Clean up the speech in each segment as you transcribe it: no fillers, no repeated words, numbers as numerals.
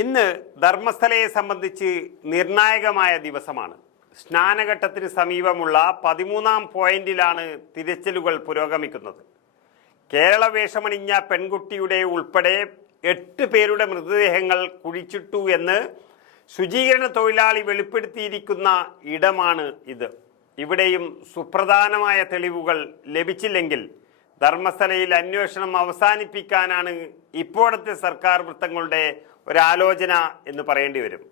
ഇന്ന് ധർമ്മസ്ഥലയെ സംബന്ധിച്ച് നിർണായകമായ ദിവസമാണ്. സ്നാനഘട്ടത്തിന് സമീപമുള്ള 13ാം പോയിന്റിലാണ് തിരച്ചിലുകൾ പുരോഗമിക്കുന്നത്. കേരള വേഷമണിഞ്ഞ പെൺകുട്ടിയുടെ ഉൾപ്പെടെ 8 പേരുടെ മൃതദേഹങ്ങൾ കുഴിച്ചിട്ടു എന്ന് ശുചീകരണ തൊഴിലാളി വെളിപ്പെടുത്തിയിരിക്കുന്ന ഇടമാണ് ഇത്. ഇവിടെയും സുപ്രധാനമായ തെളിവുകൾ ലഭിച്ചില്ലെങ്കിൽ ധർമ്മസ്ഥലയിൽ അന്വേഷണം അവസാനിപ്പിക്കാനാണ് ഇപ്പോഴത്തെ സർക്കാർ വൃത്തങ്ങളുടെ ഒരാലോചന എന്ന് പറയേണ്ടി വരും.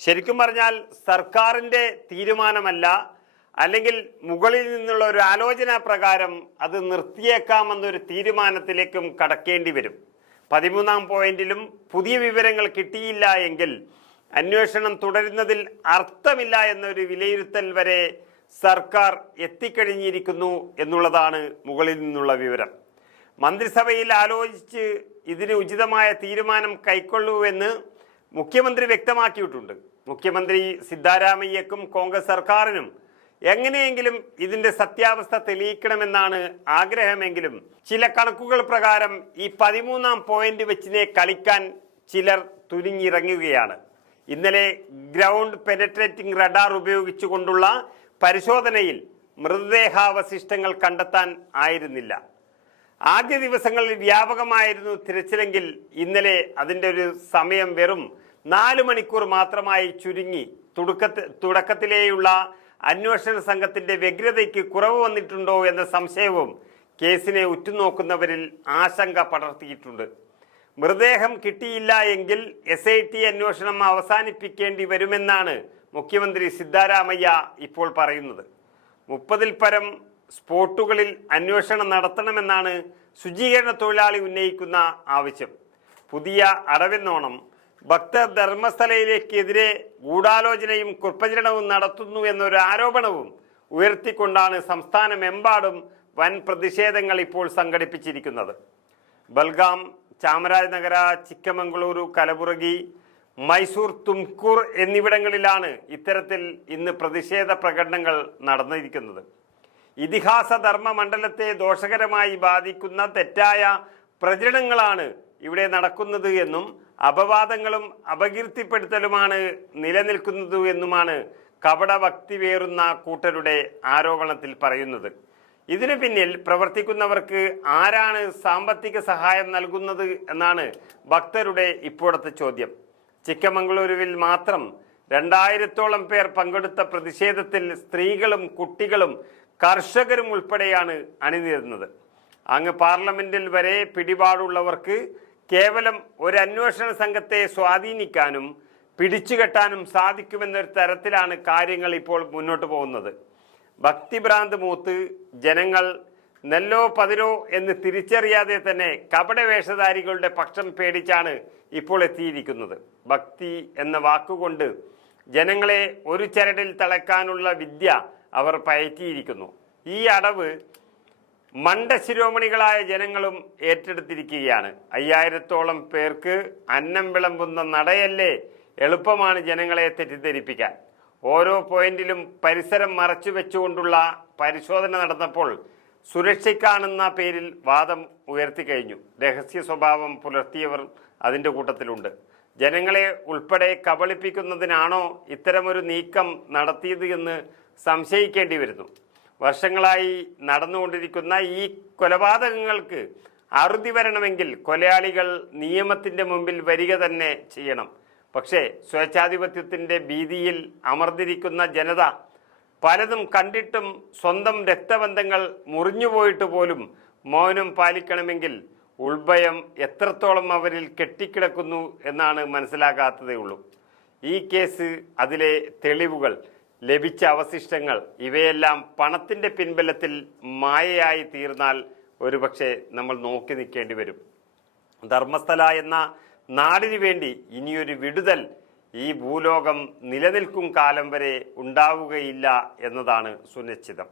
ശരിക്കും പറഞ്ഞാൽ സർക്കാരിൻ്റെ തീരുമാനമല്ല, അല്ലെങ്കിൽ മുകളിൽ നിന്നുള്ള ഒരു ആലോചന പ്രകാരം അത് നിർത്തിയേക്കാമെന്നൊരു തീരുമാനത്തിലേക്കും കടക്കേണ്ടി വരും. 13ാം പോയിന്റിലും പുതിയ വിവരങ്ങൾ കിട്ടിയില്ല എങ്കിൽ അന്വേഷണം തുടരുന്നതിൽ അർത്ഥമില്ല എന്നൊരു വിലയിരുത്തൽ വരെ സർക്കാർ എത്തിക്കഴിഞ്ഞിരിക്കുന്നു എന്നുള്ളതാണ് മുകളിൽ നിന്നുള്ള വിവരം. മന്ത്രിസഭയിൽ ആലോചിച്ച് ഇതിന് ഉചിതമായ തീരുമാനം കൈക്കൊള്ളൂവെന്ന് മുഖ്യമന്ത്രി വ്യക്തമാക്കിയിട്ടുണ്ട്. മുഖ്യമന്ത്രി സിദ്ധാരാമയ്യക്കും കോൺഗ്രസ് സർക്കാരിനും എങ്ങനെയെങ്കിലും ഇതിൻ്റെ സത്യാവസ്ഥ തെളിയിക്കണമെന്നാണ് ആഗ്രഹമെങ്കിലും ചില കണക്കുകൾ പ്രകാരം ഈ 13ാം പോയിന്റ് വെച്ചിനെ കളിക്കാൻ ചിലർ തുനിഞ്ഞിറങ്ങുകയാണ്. ഇന്നലെ ഗ്രൗണ്ട് പെനട്രേറ്റിംഗ് റഡാർ ഉപയോഗിച്ചുകൊണ്ടുള്ള പരിശോധനയിൽ മൃതദേഹാവശിഷ്ടങ്ങൾ കണ്ടെത്താൻ ആയിരുന്നില്ല. ആദ്യ ദിവസങ്ങളിൽ വ്യാപകമായിരുന്നു തിരച്ചിലെങ്കിൽ ഇന്നലെ അതിൻ്റെ ഒരു സമയം വെറും 4 മണിക്കൂർ മാത്രമായി ചുരുങ്ങി. തുടക്കത്തിലേയുള്ള അന്വേഷണ സംഘത്തിന്റെ വ്യഗ്രതയ്ക്ക് കുറവ് വന്നിട്ടുണ്ടോ എന്ന സംശയവും കേസിനെ ഉറ്റുനോക്കുന്നവരിൽ ആശങ്ക പടർത്തിയിട്ടുണ്ട്. മൃതദേഹം കിട്ടിയില്ല എങ്കിൽ SIT അന്വേഷണം അവസാനിപ്പിക്കേണ്ടി വരുമെന്നാണ് മുഖ്യമന്ത്രി സിദ്ധാരാമയ്യ ഇപ്പോൾ പറയുന്നത്. 30-ൽ പരം സ്പോട്ടുകളിൽ അന്വേഷണം നടത്തണമെന്നാണ് ശുചീകരണ തൊഴിലാളി ഉന്നയിക്കുന്ന ആവശ്യം. പുതിയ അടവെന്നോണം ഭക്തർ ധർമ്മസ്ഥലയിലേക്കെതിരെ ഗൂഢാലോചനയും കുപ്രചരണവും നടത്തുന്നു എന്നൊരു ആരോപണവും ഉയർത്തിക്കൊണ്ടാണ് സംസ്ഥാനമെമ്പാടും വൻ പ്രതിഷേധങ്ങൾ ഇപ്പോൾ സംഘടിപ്പിച്ചിരിക്കുന്നത്. ബൽഗാം, ചാമരാജനഗര, ചിക്കമംഗളൂരു, കലബുറഗി, മൈസൂർ, തുംകൂർ എന്നിവിടങ്ങളിലാണ് ഇത്തരത്തിൽ ഇന്ന് പ്രതിഷേധ പ്രകടനങ്ങൾ നടന്നിരിക്കുന്നത്. ഇതിഹാസ ധർമ്മ മണ്ഡലത്തെ ദോഷകരമായി ബാധിക്കുന്ന തെറ്റായ പ്രചരണങ്ങളാണ് ഇവിടെ നടക്കുന്നത് എന്നും അപവാദങ്ങളും അപകീർത്തിപ്പെടുത്തലുമാണ് നിലനിൽക്കുന്നത് എന്നുമാണ് കപടഭക്തി വേറുന്ന കൂട്ടരുടെ ആരോപണത്തിൽ പറയുന്നത്. ഇതിനു പിന്നിൽ പ്രവർത്തിക്കുന്നവർക്ക് ആരാണ് സാമ്പത്തിക സഹായം നൽകുന്നത് എന്നാണ് ഭക്തരുടെ ഇപ്പോഴത്തെ ചോദ്യം. ചിക്കമംഗളൂരുവിൽ മാത്രം 2000-ഓളം പേർ പങ്കെടുത്ത പ്രതിഷേധത്തിൽ സ്ത്രീകളും കുട്ടികളും കർഷകരും ഉൾപ്പെടെയാണ് അണിനിരുന്നത്. അങ്ങ് പാർലമെന്റിൽ വരെ പിടിപാടുള്ളവർക്ക് കേവലം ഒരു അന്വേഷണ സംഘത്തെ സ്വാധീനിക്കാനും പിടിച്ചുകെട്ടാനും സാധിക്കുമെന്നൊരു തരത്തിലാണ് കാര്യങ്ങൾ ഇപ്പോൾ മുന്നോട്ട് പോകുന്നത്. ഭക്തിഭ്രാന്ത് മൂത്ത് ജനങ്ങൾ നെല്ലോ പതിരോ എന്ന് തിരിച്ചറിയാതെ തന്നെ കപടവേഷധാരികളുടെ പക്ഷം പേടിച്ചാണ് ഇപ്പോൾ എത്തിയിരിക്കുന്നത്. ഭക്തി എന്ന വാക്കുകൊണ്ട് ജനങ്ങളെ ഒരു ചരടിൽ തളയ്ക്കാനുള്ള വിദ്യ അവർ പയറ്റിയിരിക്കുന്നു. ഈ അടവ് മണ്ഡശിരോമണികളായ ജനങ്ങളും ഏറ്റെടുത്തിരിക്കുകയാണ്. 5000-ഓളം പേർക്ക് അന്നം വിളമ്പുന്ന നടയല്ലേ, എളുപ്പമാണ് ജനങ്ങളെ തെറ്റിദ്ധരിപ്പിക്കാൻ. ഓരോ പോയിന്റിലും പരിസരം മറച്ചു വെച്ചുകൊണ്ടുള്ള പരിശോധന നടന്നപ്പോൾ സുരക്ഷയ്ക്കാണെന്ന പേരിൽ വാദം ഉയർത്തിക്കഴിഞ്ഞു. രഹസ്യ സ്വഭാവം പുലർത്തിയവർ അതിൻ്റെ കൂട്ടത്തിലുണ്ട്. ജനങ്ങളെ ഉൾപ്പെടെ കബളിപ്പിക്കുന്നതിനാണോ ഇത്തരമൊരു നീക്കം നടത്തിയത് എന്ന് സംശയിക്കേണ്ടി വരുന്നു. വർഷങ്ങളായി നടന്നുകൊണ്ടിരിക്കുന്ന ഈ കൊലപാതകങ്ങൾക്ക് അറുതി വരണമെങ്കിൽ കൊലയാളികൾ നിയമത്തിൻ്റെ മുമ്പിൽ വരിക തന്നെ ചെയ്യണം. പക്ഷേ സ്വേച്ഛാധിപത്യത്തിൻ്റെ ഭീതിയിൽ അമർന്നിരിക്കുന്ന ജനത പലതും കണ്ടിട്ടും സ്വന്തം രക്തബന്ധങ്ങൾ മുറിഞ്ഞുപോയിട്ട് പോലും മൗനം പാലിക്കണമെങ്കിൽ ഉൾഭയം എത്രത്തോളം അവരിൽ കെട്ടിക്കിടക്കുന്നു എന്നാണ് മനസ്സിലാകാത്തതേ ഉള്ളൂ. ഈ കേസ്, അതിലെ തെളിവുകൾ, ലഭിച്ച അവശിഷ്ടങ്ങൾ ഇവയെല്ലാം പണത്തിൻ്റെ പിൻബലത്തിൽ മായയായി തീർന്നാൽ ഒരുപക്ഷെ നമ്മൾ നോക്കി നിൽക്കേണ്ടി വരും. ധർമ്മസ്ഥല എന്ന നാടിനു വേണ്ടി ഇനിയൊരു വിടുതൽ ഈ ഭൂലോകം നിലനിൽക്കും കാലം വരെ ഉണ്ടാവുകയില്ല എന്നതാണ് സുനിശ്ചിതം.